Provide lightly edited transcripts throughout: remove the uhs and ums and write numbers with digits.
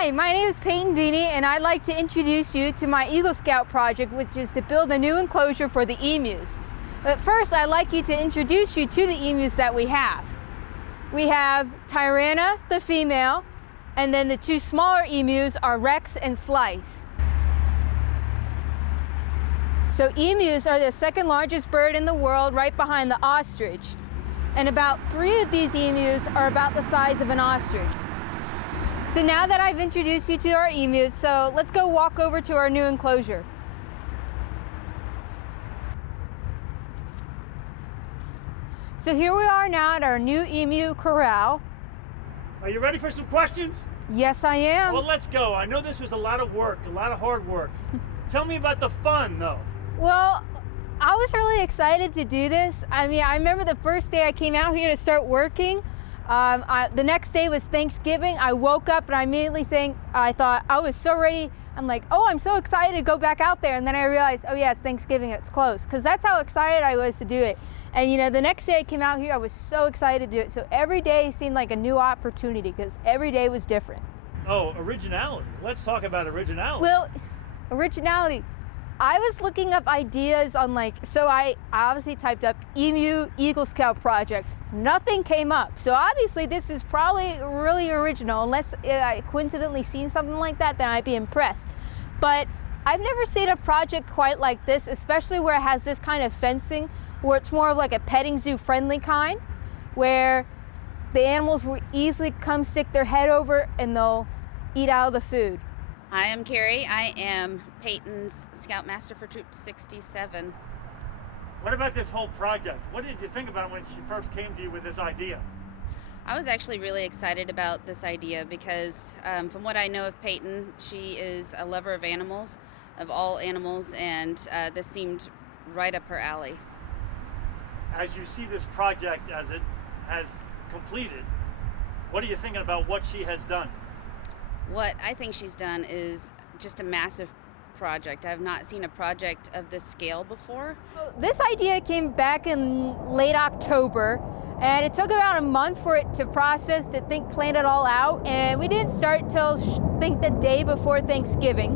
Hi, my name is Payton D, and I'd like to introduce you to my Eagle Scout project, which is to build a new enclosure for the emus. But first, I'd like to introduce you to the emus that we have. We have Tyranna, the female, and then the two smaller emus are Rex and Slice. So emus are the second largest bird in the world, right behind the ostrich. And about 3 of these emus are about the size of an ostrich. So now that I've introduced you to our emus, so let's go walk over to our new enclosure. So here we are now at our new emu corral. Are you ready for some questions? Yes, I am. Well, let's go. I know this was a lot of work, a lot of hard work. Tell me about the fun, though. Well, I was really excited to do this. I remember the first day I came out here to start working. The next day was Thanksgiving. I woke up and I thought I was so ready. I'm like, oh, I'm so excited to go back out there. And then I realized, oh yeah, it's Thanksgiving, it's closed. Because that's how excited I was to do it. And the next day I came out here, I was so excited to do it. So every day seemed like a new opportunity because every day was different. Oh, originality. Let's talk about originality. Well, originality. I was looking up ideas on so I obviously typed up Emu Eagle Scout project. Nothing came up. So obviously this is probably really original. Unless I coincidentally seen something like that, then I'd be impressed. But I've never seen a project quite like this, especially where it has this kind of fencing, where it's more of like a petting zoo friendly kind, where the animals will easily come stick their head over and they'll eat out of the food. Hi, I'm Carrie. I am Payton's Scoutmaster for Troop 67. What about this whole project? What did you think about it when she first came to you with this idea? I was actually really excited about this idea because from what I know of Payton, she is a lover of animals, of all animals, and this seemed right up her alley. As you see this project as it has completed, what are you thinking about what she has done? What I think she's done is just a massive project. I have not seen a project of this scale before. This idea came back in late October, and it took about a month for it to process, to plan it all out, and we didn't start till the day before Thanksgiving.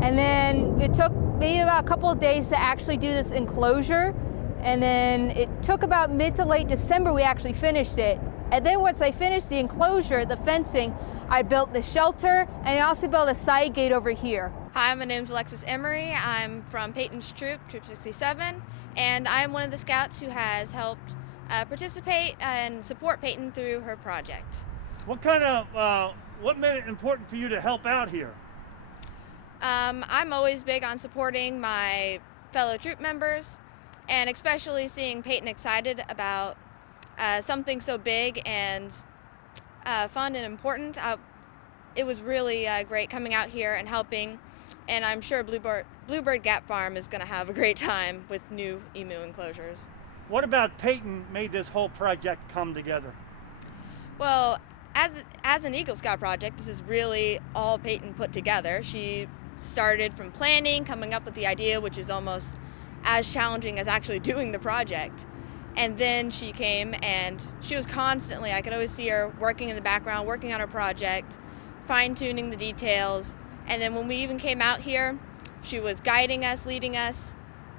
And then it took maybe about a couple of days to actually do this enclosure, and then it took about mid to late December we actually finished it. And then once I finished the enclosure, the fencing, I built the shelter, and I also built a side gate over here. Hi, my name's Alexis Emery. I'm from Payton's Troop, Troop 67, and I'm one of the scouts who has helped participate and support Payton through her project. What made it important for you to help out here? I'm always big on supporting my fellow troop members, and especially seeing Payton excited about something so big and fun and important. It was really great coming out here and helping, and I'm sure Bluebird Gap Farm is going to have a great time with new emu enclosures. What about Payton made this whole project come together? Well, as an Eagle Scout project, this is really all Payton put together. She started from planning, coming up with the idea, which is almost as challenging as actually doing the project. And then she came and she was constantly, I could always see her working in the background, working on her project, fine-tuning the details. And then when we even came out here, she was guiding us, leading us,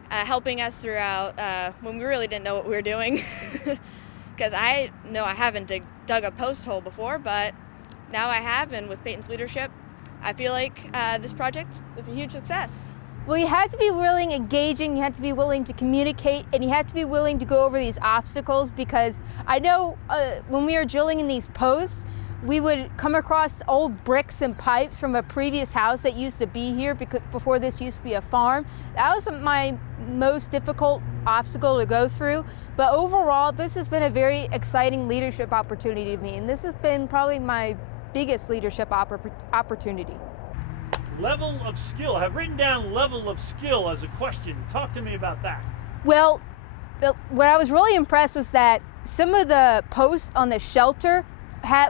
helping us throughout when we really didn't know what we were doing. Because I know I haven't dug a post hole before, but now I have, and with Payton's leadership, I feel like this project was a huge success. Well, you had to be willing, engaging, you had to be willing to communicate, and you had to be willing to go over these obstacles, because I know when we were drilling in these posts, we would come across old bricks and pipes from a previous house that used to be here before this used to be a farm. That was my most difficult obstacle to go through, but overall this has been a very exciting leadership opportunity to me, and this has been probably my biggest leadership opportunity. Level of skill. I've written down level of skill as a question. Talk to me about that. Well, what I was really impressed was that some of the posts on the shelter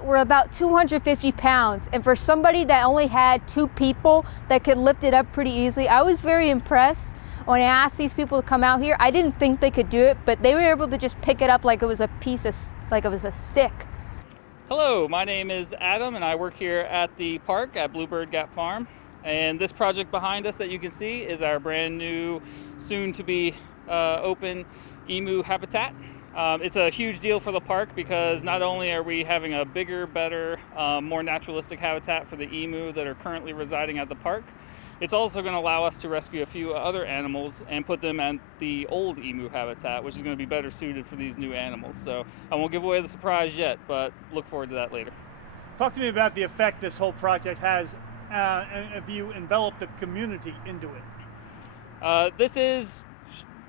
were about 250 pounds. And for somebody that only had 2 people that could lift it up pretty easily, I was very impressed. When I asked these people to come out here, I didn't think they could do it, but they were able to just pick it up like it was a stick. Hello, my name is Adam and I work here at the park at Bluebird Gap Farm. And this project behind us that you can see is our brand new, soon to be open emu habitat. It's a huge deal for the park because not only are we having a bigger, better, more naturalistic habitat for the emu that are currently residing at the park, it's also going to allow us to rescue a few other animals and put them at the old emu habitat, which is going to be better suited for these new animals. So I won't give away the surprise yet, but look forward to that later. Talk to me about the effect this whole project has if you envelop the community into it. This is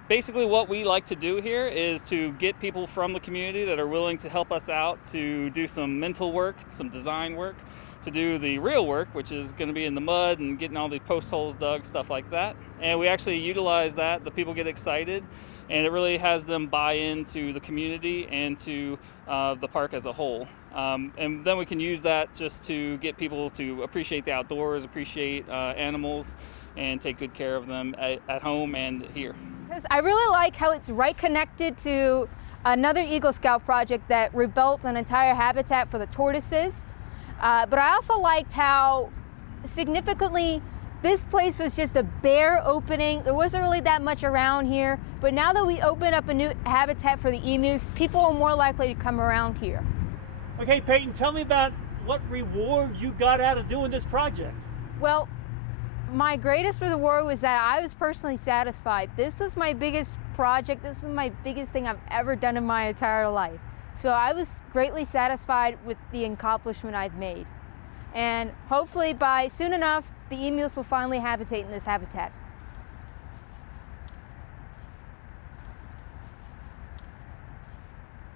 basically what we like to do here, is to get people from the community that are willing to help us out to do some mental work, some design work, to do the real work, which is going to be in the mud and getting all the post holes dug, stuff like that. And we actually utilize that. The people get excited, and it really has them buy into the community and to the park as a whole. And then we can use that just to get people to appreciate the outdoors, appreciate animals, and take good care of them at home and here. Because I really like how it's right connected to another Eagle Scout project that rebuilt an entire habitat for the tortoises. But I also liked how significantly this place was just a bare opening. There wasn't really that much around here, but now that we open up a new habitat for the emus, people are more likely to come around here. Okay, Payton, tell me about what reward you got out of doing this project. Well, my greatest reward was that I was personally satisfied. This is my biggest project. This is my biggest thing I've ever done in my entire life. So I was greatly satisfied with the accomplishment I've made. And hopefully by soon enough, the emus will finally habitate in this habitat.